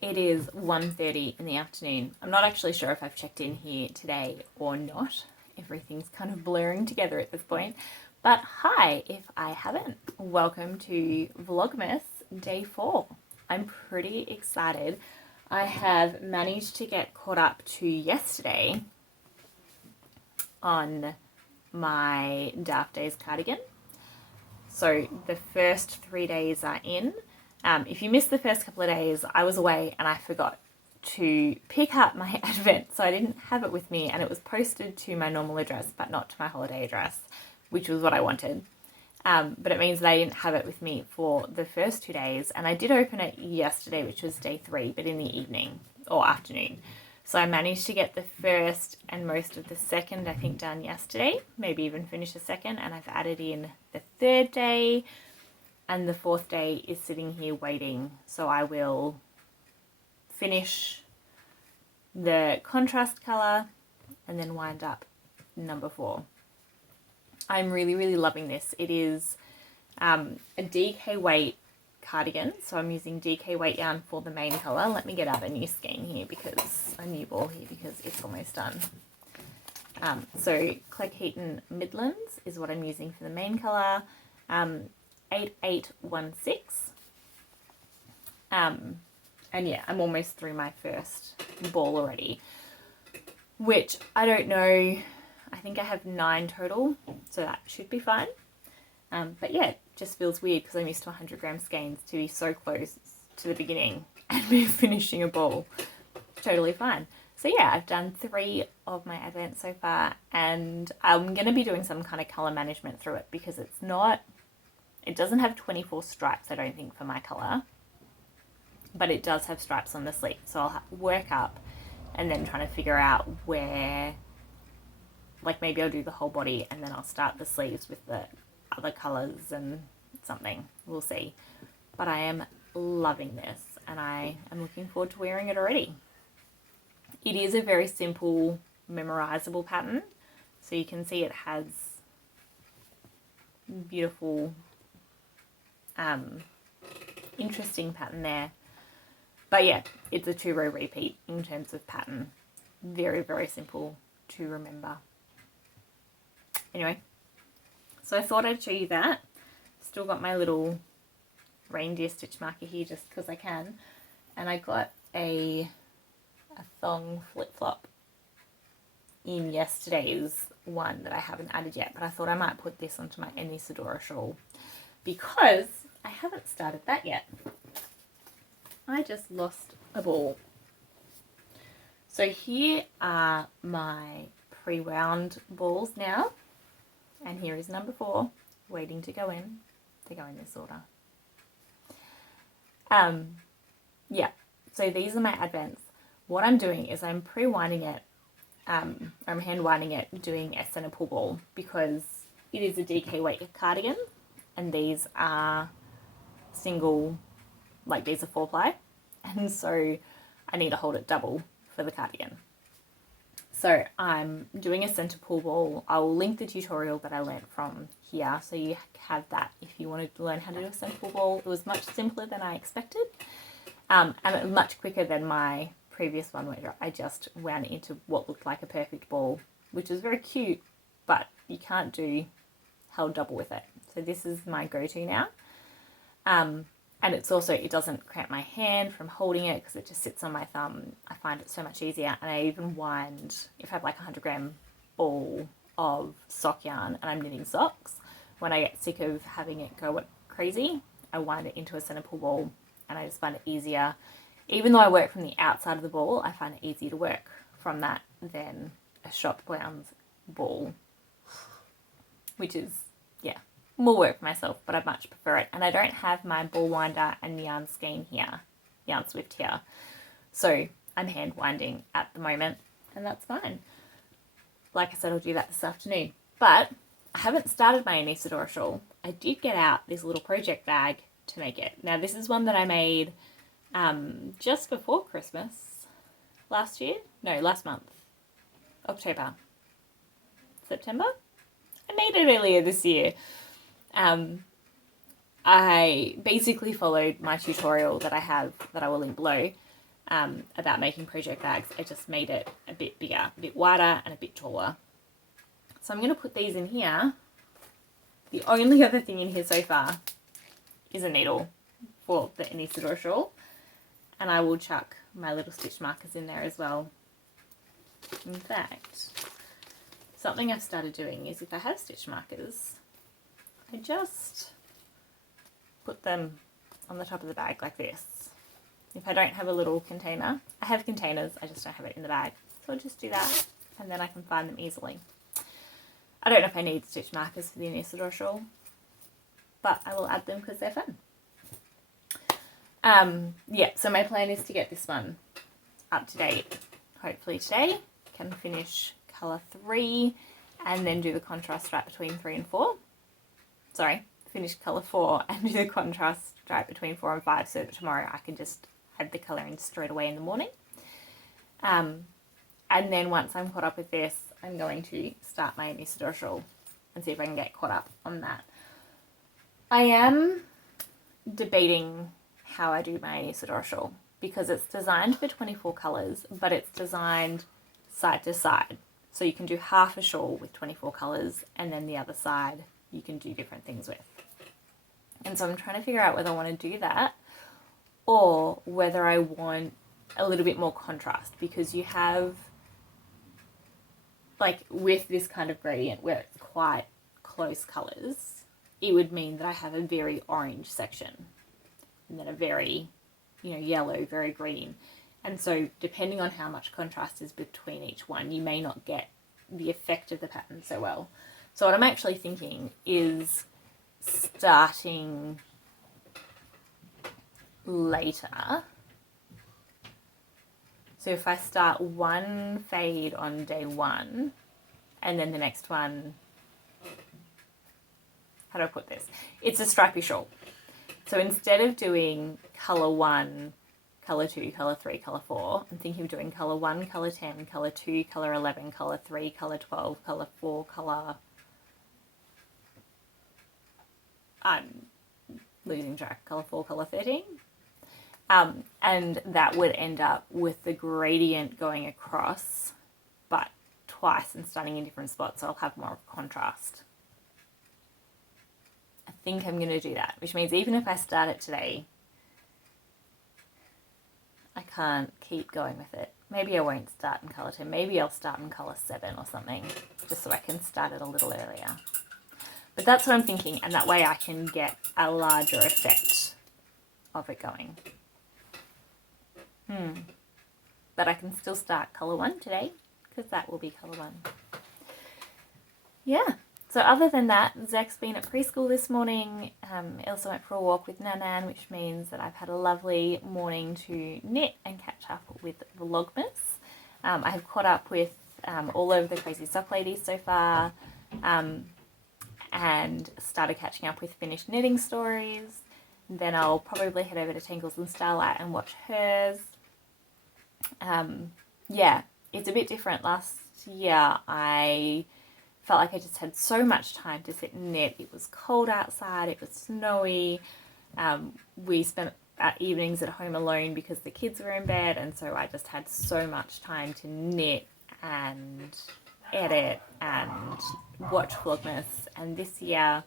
It is 1:30 in the afternoon. I'm not actually sure if I've checked in here today or not. Everything's kind of blurring together at this point. But hi, if I haven't, welcome to Vlogmas Day 4. I'm pretty excited. I have managed to get caught up to yesterday on my Dark Days cardigan. So the first 3 days are in. If you missed the first couple of days, I was away and I forgot to pick up my advent, so I didn't have it with me, and it was posted to my normal address but not to my holiday address, which was what I wanted. But it means that I didn't have it with me for the first 2 days, and I did open it yesterday, which was day 3, but in the evening or afternoon. So I managed to get the first and most of the second, I think, done yesterday, maybe even finish the second, and I've added in the third day, and the fourth day is sitting here waiting. So I will finish the contrast colour and then wind up number 4. I'm really, really loving this. It is a DK weight cardigan, so I'm using DK weight yarn for the main colour. Let me get out a new skein here, because a new ball here, because it's almost done. So Cleckheaton Midlands is what I'm using for the main colour. 8816. And yeah, I'm almost through my first ball already, which I don't know. I think I have 9 total, so that should be fine. But yeah, it just feels weird because I'm used to 100 gram skeins to be so close to the beginning and be finishing a ball. Totally fine. So yeah, I've done 3 of my advents so far, and I'm going to be doing some kind of colour management through it, because it doesn't have 24 stripes, I don't think, for my colour, but it does have stripes on the sleeve. So I'll work up and then trying to figure out where, like maybe I'll do the whole body and then I'll start the sleeves with the other colours and something. We'll see. But I am loving this, and I am looking forward to wearing it already. It is a very simple, memorizable pattern. So you can see it has beautiful, interesting pattern there. But yeah, it's a 2-row repeat in terms of pattern. Very, very simple to remember. Anyway, so I thought I'd show you that. Still got my little reindeer stitch marker here just because I can. And I got a thong flip-flop in yesterday's one that I haven't added yet, but I thought I might put this onto my Enisadora shawl because I haven't started that yet. I just lost a ball. So here are my pre-wound balls now, and here is number 4 waiting to go in. They go in this order. Yeah, so these are my advents. What I'm doing is I'm pre-winding it, I'm hand winding it, doing a centre pull ball, because it is a DK weight cardigan, and these are single, like these are 4-ply, and so I need to hold it double for the cardigan. So I'm doing a centre pull ball. I'll link the tutorial that I learnt from here, so you have that if you wanted to learn how to do a centre pull ball. It was much simpler than I expected, and much quicker than my previous one where I just wound it into what looked like a perfect ball, which is very cute, but you can't do held double with it. So this is my go-to now. And it's also, it doesn't cramp my hand from holding it because it just sits on my thumb. I find it so much easier. And I even wind, if I have like a 100 gram ball of sock yarn and I'm knitting socks, when I get sick of having it go crazy, I wind it into a centre pull ball, and I just find it easier. Even though I work from the outside of the ball, I find it easier to work from that than a shop grounds ball, which is, yeah, more work for myself, but I much prefer it. And I don't have my ball winder and yarn skein here, yarn swift here. So I'm hand winding at the moment, and that's fine. Like I said, I'll do that this afternoon. But I haven't started my Enisadora shawl. I did get out this little project bag to make it. Now this is one that I made just before Christmas last month, October, September. I made it earlier this year. I basically followed my tutorial that I have, that I will link below, about making project bags. I just made it a bit bigger, a bit wider and a bit taller. So I'm going to put these in here. The only other thing in here so far is a needle for the Isidore shawl. And I will chuck my little stitch markers in there as well. In fact, something I've started doing is if I have stitch markers, I just put them on the top of the bag like this. If I don't have a little container, I have containers, I just don't have it in the bag. So I'll just do that and then I can find them easily. I don't know if I need stitch markers for the Isidore shawl, but I will add them because they're fun. Yeah, so my plan is to get this one up to date. Hopefully today, can finish colour 3 and then do the contrast stripe between 3 and 4. Sorry, finish colour 4 and do the contrast stripe between 4 and 5 so that tomorrow I can just add the colour in straight away in the morning. And then once I'm caught up with this, I'm going to start my Isidore shawl and see if I can get caught up on that. I am debating how I do my Isidore shawl because it's designed for 24 colours, but it's designed side to side. So you can do half a shawl with 24 colours and then the other side you can do different things with. And so I'm trying to figure out whether I want to do that or whether I want a little bit more contrast, because you have, like with this kind of gradient where it's quite close colours, it would mean that I have a very orange section and then a very, yellow, very green. And so depending on how much contrast is between each one, you may not get the effect of the pattern so well. So what I'm actually thinking is starting later. So if I start one fade on day 1 and then the next one, how do I put this? It's a stripy shawl. So instead of doing colour 1, colour 2, colour 3, colour 4, I'm thinking of doing colour 1, colour 10, colour 2, colour 11, colour 3, colour 12, colour 4, colour... I'm losing track. Colour 4, colour 13. And that would end up with the gradient going across, but twice and starting in different spots, so I'll have more contrast. I think I'm going to do that, which means even if I start it today, I can't keep going with it. Maybe I won't start in colour 10. Maybe I'll start in colour 7 or something, just so I can start it a little earlier. But that's what I'm thinking, and that way I can get a larger effect of it going. But I can still start colour 1 today, because that will be colour 1. Yeah. So other than that, Zach's been at preschool this morning. Elsa went for a walk with Nanan, which means that I've had a lovely morning to knit and catch up with Vlogmas. I have caught up with all of the Crazy Sock Ladies so far, and started catching up with finished knitting stories. Then I'll probably head over to Tingles and Starlight and watch hers. Yeah, it's a bit different. Last year I felt like I just had so much time to sit and knit. It was cold outside, it was snowy. We spent our evenings at home alone because the kids were in bed, and so I just had so much time to knit and edit and watch Vlogmas. And this year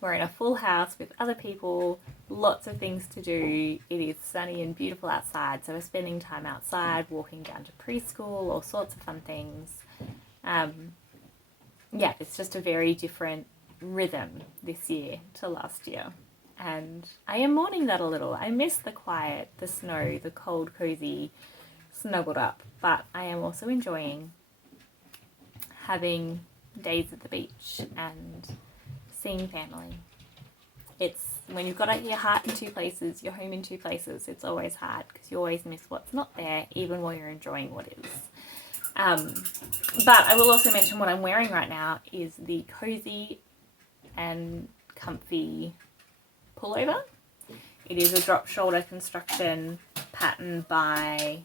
we're in a full house with other people, lots of things to do. It is sunny and beautiful outside, so we're spending time outside, walking down to preschool, all sorts of fun things. Yeah, it's just a very different rhythm this year to last year. And I am mourning that a little. I miss the quiet, the snow, the cold, cozy, snuggled up. But I am also enjoying having days at the beach and seeing family. It's when you've got your heart in two places, your home in two places, it's always hard because you always miss what's not there, even while you're enjoying what is. But I will also mention what I'm wearing right now is the cozy and comfy pullover. It is a drop shoulder construction pattern by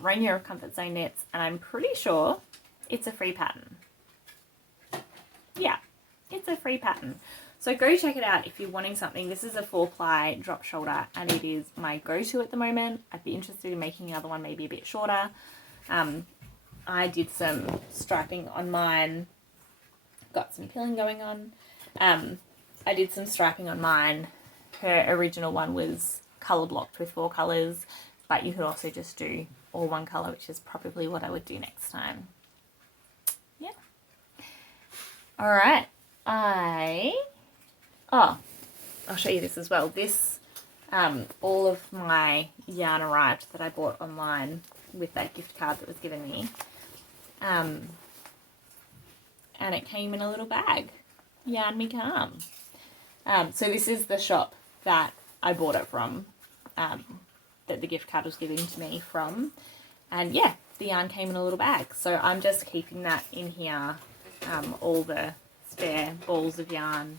Rainier of Comfort Zone Knits, and I'm pretty sure it's a free pattern. Yeah, it's a free pattern. So go check it out if you're wanting something. This is a 4-ply drop shoulder and it is my go-to at the moment. I'd be interested in making another one maybe a bit shorter. I did some striping on mine, got some pilling going on. I did some striping on mine. Her original one was colour blocked with 4 colours, but you could also just do all one colour, which is probably what I would do next time. Yeah. Alright, I'll show you this as well. This, all of my yarn arrived that I bought online with that gift card that was given me. And it came in a little bag. Yarn me calm. So this is the shop that I bought it from, that the gift card was given to me from. And yeah, the yarn came in a little bag. So I'm just keeping that in here, all the spare balls of yarn,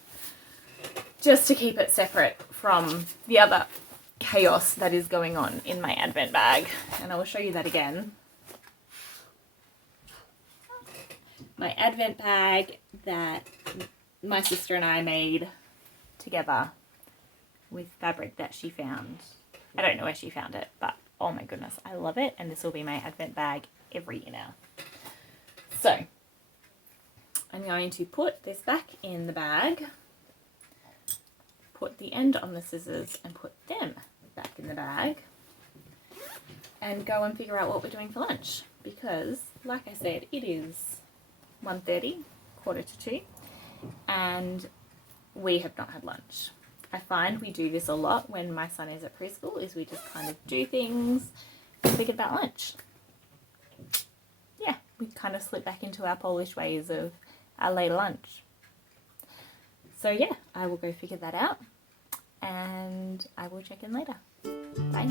just to keep it separate from the other chaos that is going on in my advent bag. And I will show you that again. My advent bag that my sister and I made together with fabric that she found. I don't know where she found it, but oh my goodness, I love it. And this will be my advent bag every year now. So I'm going to put this back in the bag, put the end on the scissors and put them back in the bag, and go and figure out what we're doing for lunch, because like I said, it is 1:30, 1:45, and we have not had lunch. I find we do this a lot when my son is at preschool, is we just kind of do things and forget about lunch. Yeah, we kind of slip back into our Polish ways of our later lunch. So yeah, I will go figure that out and I will check in later. Bye.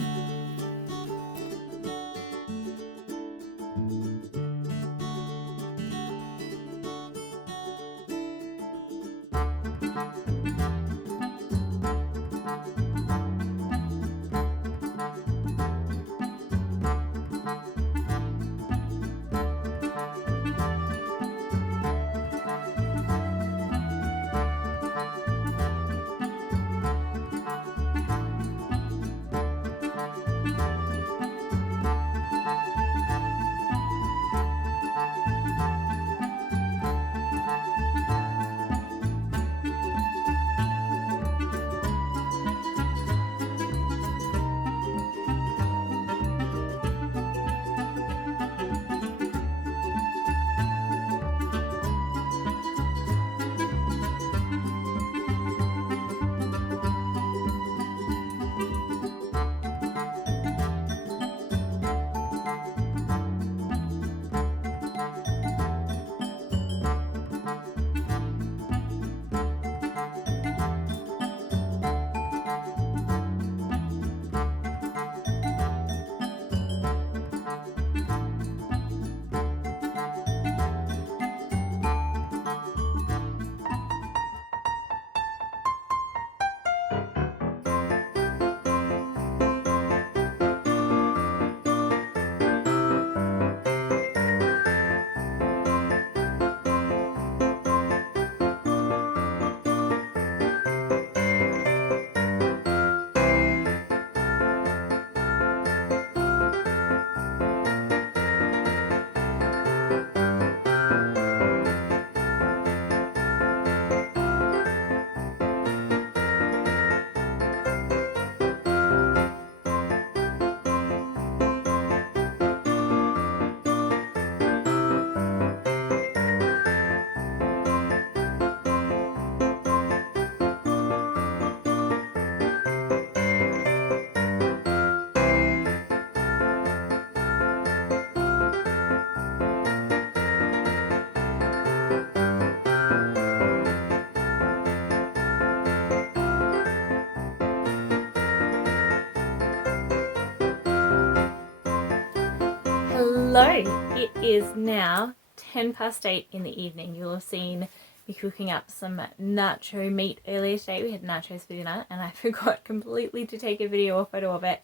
Hello, it is now 8:10 in the evening. You'll have seen me cooking up some nacho meat earlier today. We had nachos for dinner and I forgot completely to take a video or photo of it,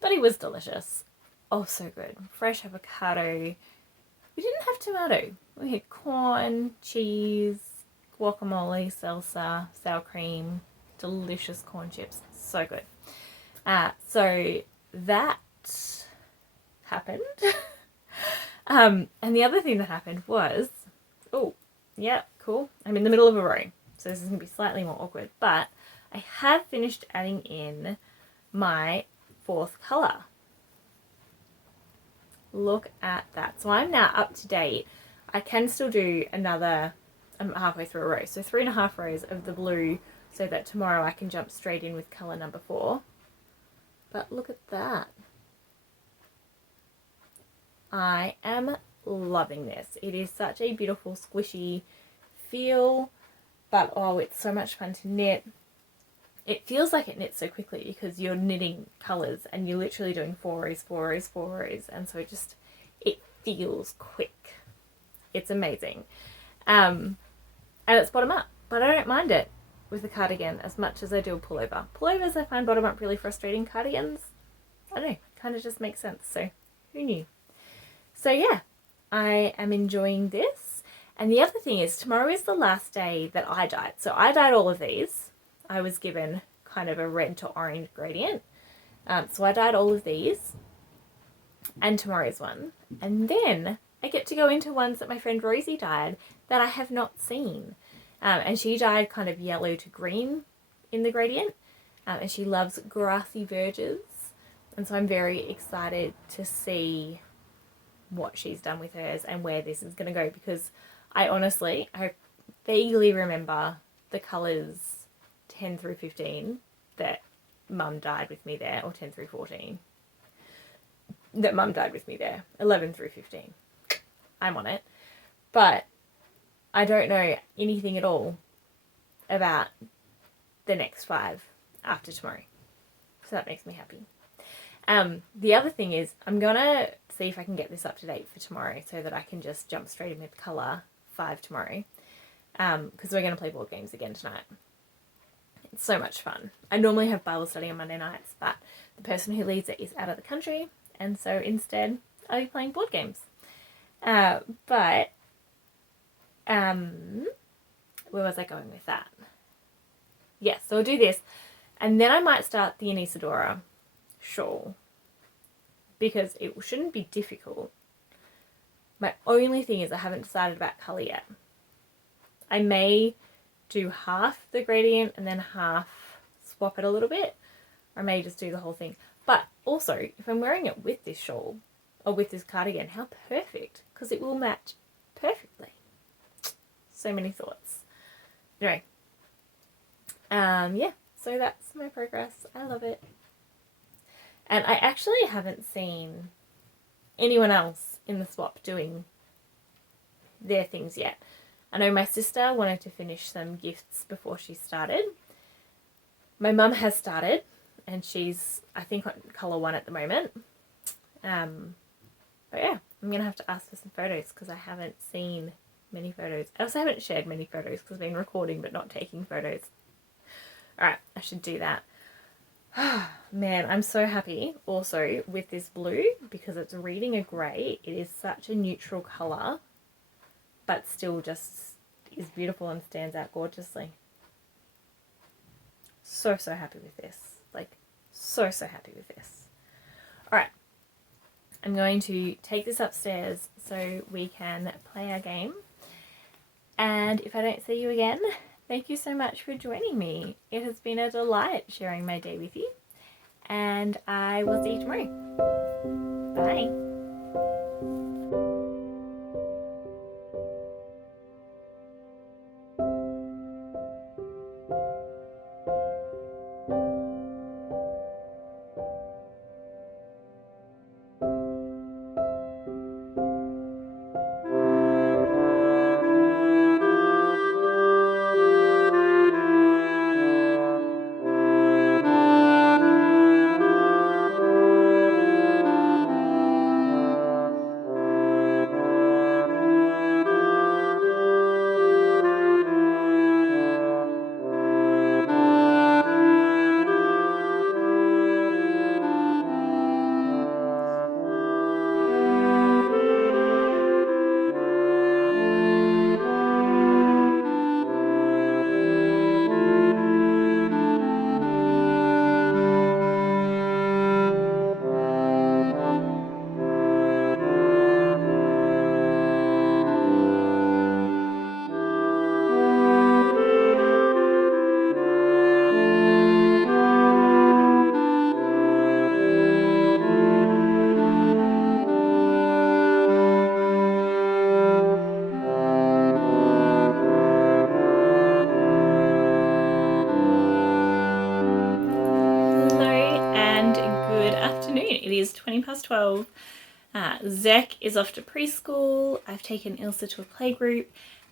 but it was delicious. Oh, so good. Fresh avocado. We didn't have tomato. We had corn, cheese, guacamole, salsa, sour cream, delicious corn chips. So good. So that happened. And the other thing that happened was, oh, yeah, cool. I'm in the middle of a row, so this is going to be slightly more awkward, but I have finished adding in my fourth colour. Look at that. So I'm now up to date. I can still do another, I'm halfway through a row, so 3.5 rows of the blue so that tomorrow I can jump straight in with colour number 4. But look at that. I am loving this. It is such a beautiful squishy feel, but oh, it's so much fun to knit. It feels like it knits so quickly because you're knitting colours and you're literally doing 4 rows, 4 rows, 4 rows, and so it feels quick. It's amazing. And it's bottom up, but I don't mind it with the cardigan as much as I do a pullover. Pullovers I find bottom up really frustrating. Cardigans, I don't know, kind of just makes sense. So who knew? So yeah, I am enjoying this. And the other thing is tomorrow is the last day that I dyed. So I dyed all of these. I was given kind of a red to orange gradient. So I dyed all of these and tomorrow's one. And then I get to go into ones that my friend Rosie dyed that I have not seen. And she dyed kind of yellow to green in the gradient. And she loves grassy verges. And so I'm very excited to see what she's done with hers and where this is going to go, because I vaguely remember the colours 10 through 15 that Mum dyed with me there, or 10 through 14 that Mum dyed with me there, 11 through 15. I'm on it. But I don't know anything at all about the next 5 after tomorrow. So that makes me happy. The other thing is I'm going to see if I can get this up to date for tomorrow so that I can just jump straight in with colour 5 tomorrow. Because we're going to play board games again tonight. It's so much fun. I normally have Bible study on Monday nights, but the person who leads it is out of the country, and so instead I'll be playing board games. Where was I going with that? Yes, so I'll do this, and then I might start the Anisadora shawl, because it shouldn't be difficult. My only thing is I haven't decided about colour yet. I may do half the gradient and then half swap it a little bit, or I may just do the whole thing. But also, if I'm wearing it with this shawl or with this cardigan, how perfect, because it will match perfectly. So many thoughts. Anyway, yeah, so that's my progress. I love it. And I actually haven't seen anyone else in the swap doing their things yet. I know my sister wanted to finish some gifts before she started. My mum has started, and she's, I think, on colour 1 at the moment. But yeah, I'm going to have to ask for some photos because I haven't seen many photos. I also haven't shared many photos because I've been recording but not taking photos. Alright, I should do that. Man, I'm so happy also with this blue because it's reading a grey. It is such a neutral colour, but still just is beautiful and stands out gorgeously. So happy with this. Like, so happy with this. Alright, I'm going to take this upstairs so we can play our game. And if I don't see you again, thank you so much for joining me. It has been a delight sharing my day with you. And I will see you tomorrow. Bye. 12. Zach is off to preschool. I've taken Ilsa to a playgroup,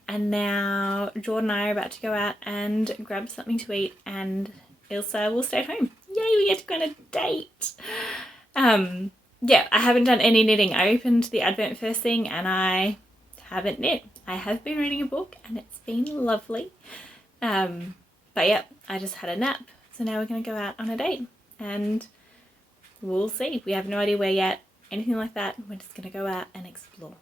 and now Jordan and I are about to go out and grab something to eat, and Ilsa will stay at home. Yay, we get to go on a date. Yeah, I haven't done any knitting. I opened the advent first thing and I haven't knit. I have been reading a book and it's been lovely. But yeah, I just had a nap. So now we're going to go out on a date and we'll see. We have no idea where yet, anything like that. We're just going to go out and explore.